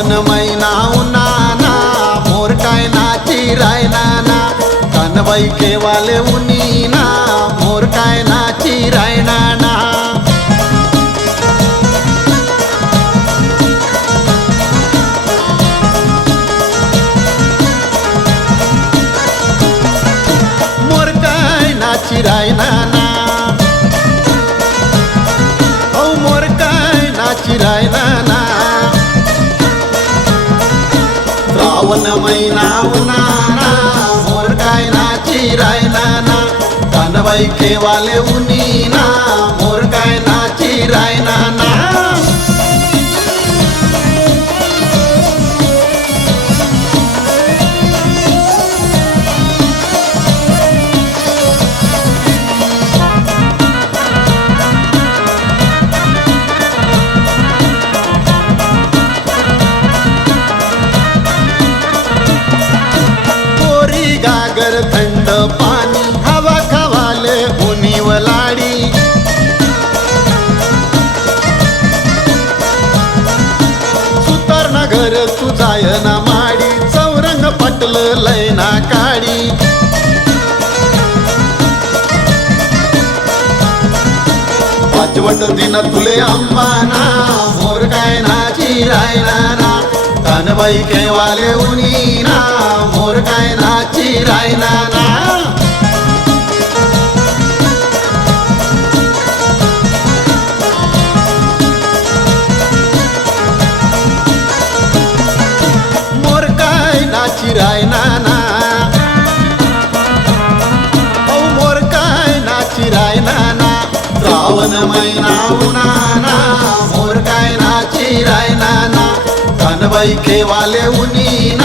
श्रावण मैना उन्हाना मोर काय नाची रायनाना कानबाई केवाले उनीना मोर काय नाची रायनाना मोर काय नाची राय नाना मोर काय नाची रायनाना कानबाई केवाले उनी घर तू ना माडी चौरंग पटल लयना काडी. पाचवट दिन तुले अंबाना मोर काय नाची रायनाना कानबाई केवाले उनीना मोर काय नाची रायनाना कानबाई केवाले उनीना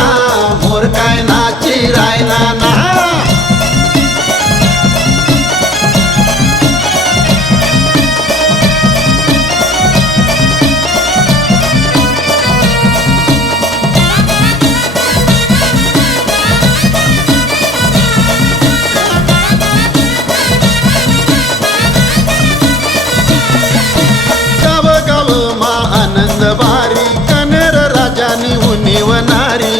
राजानी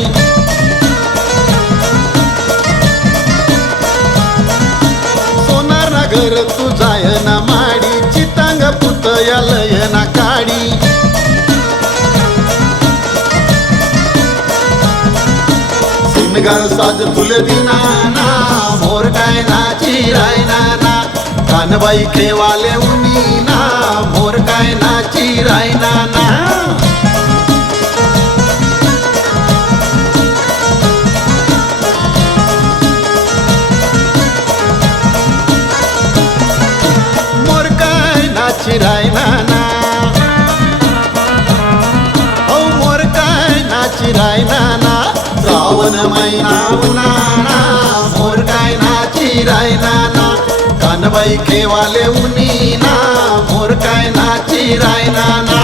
सोनार नगर तू जाय ना माडी चितांग पुतया लय ना काडी. सिनगार साज तुले दिनाना मोर काय नाची ना कानबाई खेवाले उनी ना मोर काय नाची ना श्रावण उन्हाळा मोर काय नाची रायनाना कानबाई केवाले उनी ना मोर काय नाची रायनाना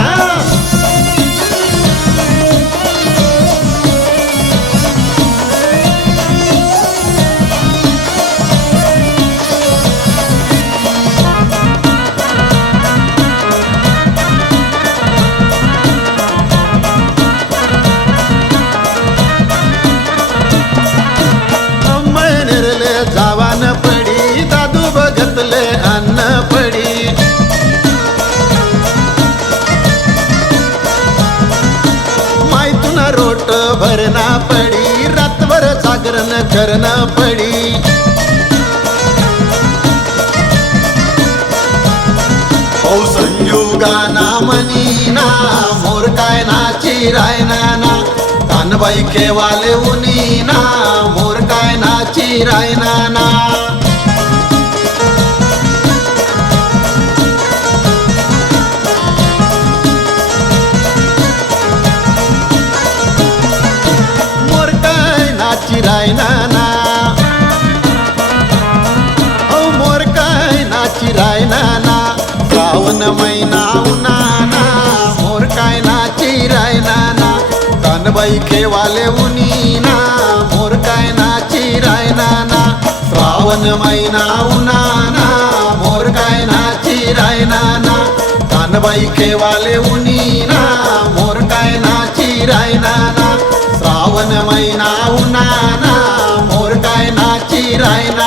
ठरना पडी। ओ औ संयोगाना मनीना मोर काय नाची रायनाना कानबाई केवाले उनीना मोर काय नाची रायनाना पावन मैना उन्हाना मोर कायना चिरायना ना कानबाई खेवाले उनीना मोर कायना चिरायना ना श्रावण मैना उन्हाना मोर कायना चिरायना ना कानबाई खेवाले उनीना मोर कायना चिरायना ना श्रावण मैना उन्हाना मोर कायना चिरायना